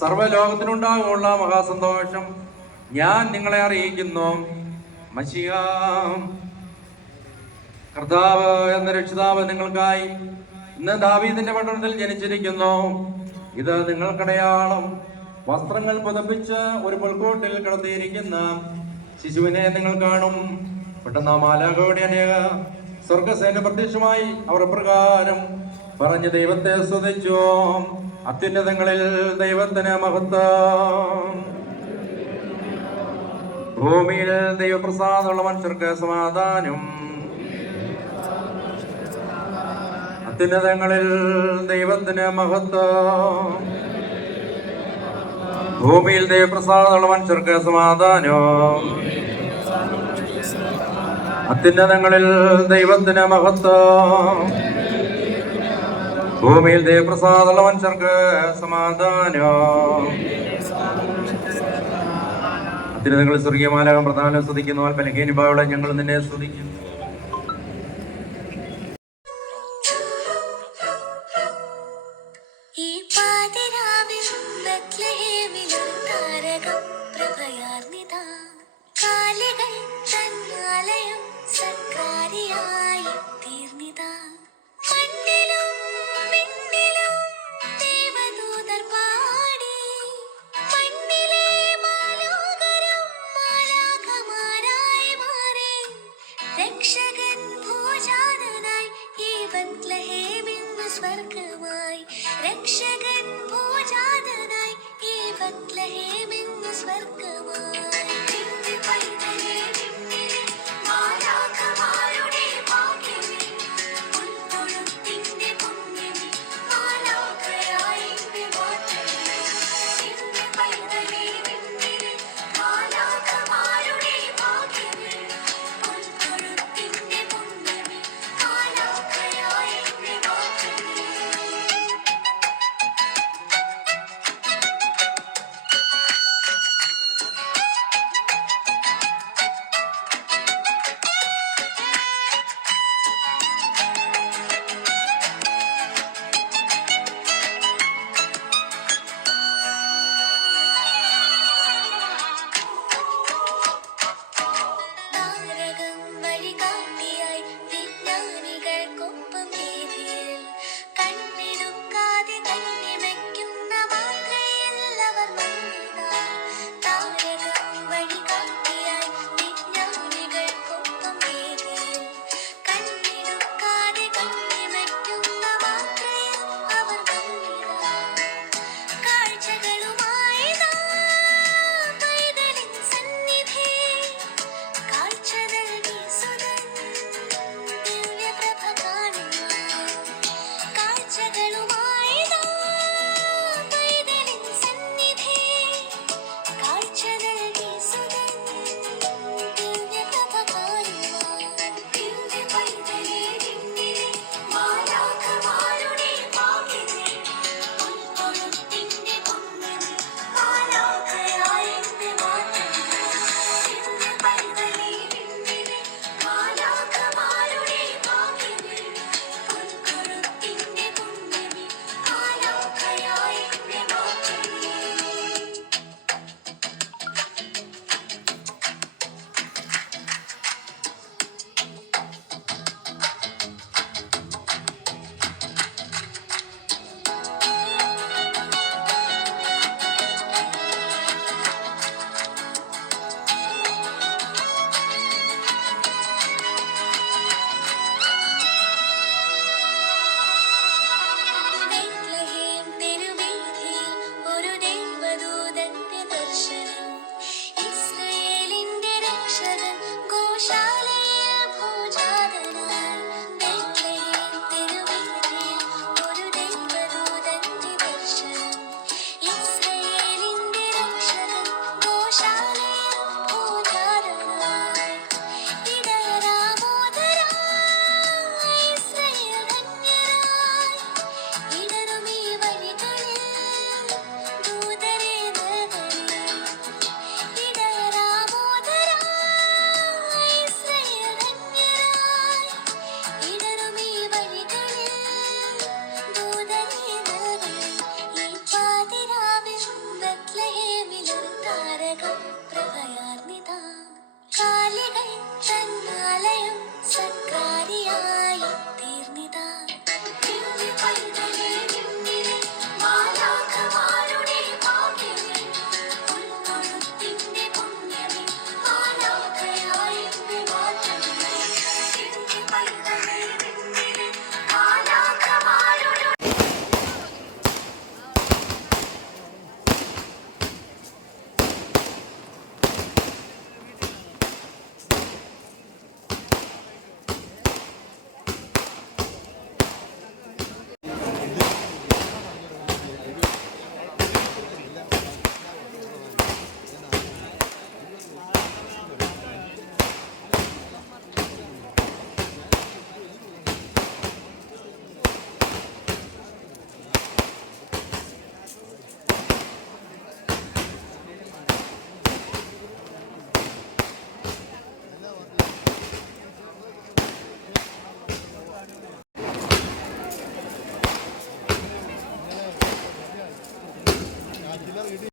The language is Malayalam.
സർവ്വലോകത്തിനുണ്ടാകുമുള്ള മഹാസന്തോഷം ഞാൻ നിങ്ങളെ അറിയിക്കുന്നു. മശിഹ കർത്താവ് എന്ന രക്ഷിതാവ് നിങ്ങൾക്കായി ഇന്ന് ദാവീദിന്റെ പട്ടണത്തിൽ ജനിച്ചിരിക്കുന്നു. ഇത് നിങ്ങൾക്കടയാളം. വസ്ത്രങ്ങൾ പുതപ്പിച്ച് ഒരു പുൽക്കൂട്ടിൽ കിടത്തിയിരിക്കുന്ന ശിശുവിനെ നിങ്ങൾ കാണും. പെട്ടെന്ന് മാലാഖയുടെ അനേക സ്വർഗസേന പ്രത്യക്ഷമായി അവർ പ്രകാരം പറഞ്ഞ് ദൈവത്തെ സ്തുതിച്ചു. അത്യുന്നതങ്ങളിൽ ദൈവത്തിന് മഹത്വം, ഭൂമിയിൽ ദൈവപ്രസാദമുള്ള മനുഷ്യർക്ക് സമാധാനം. അത്യുന്നതങ്ങളിൽ ദൈവത്തിന് മഹത്വം, ഭൂമിയിൽ ദൈവപ്രസാദമുള്ള മനുഷ്യർക്ക് സമാധാനം. അത്യുന്നതങ്ങളിൽ ദൈവത്തിന് മഹത്വം, ഭൂമിയിൽ ദൈവപ്രസാദമുള്ള മനുഷ്യർക്ക് സമാധാനം. അത്യുന്നതങ്ങളിൽ സ്വർഗീയമാലകം പ്രധാനം സ്തുതിക്കുന്നു. അൽപ്പനഹീനിബാവിടെ ഞങ്ങൾ നിന്നെ സ്തുതിക്കും. രക്ഷകൻ ഭോജാതനായി ഈ ബത്ലഹേമിന്ന് സ്വർഗമായി, രക്ഷകൻ ഭോജാതനായി ഈ ബത്ലഹേമിന്ന് സ്വർഗമായി.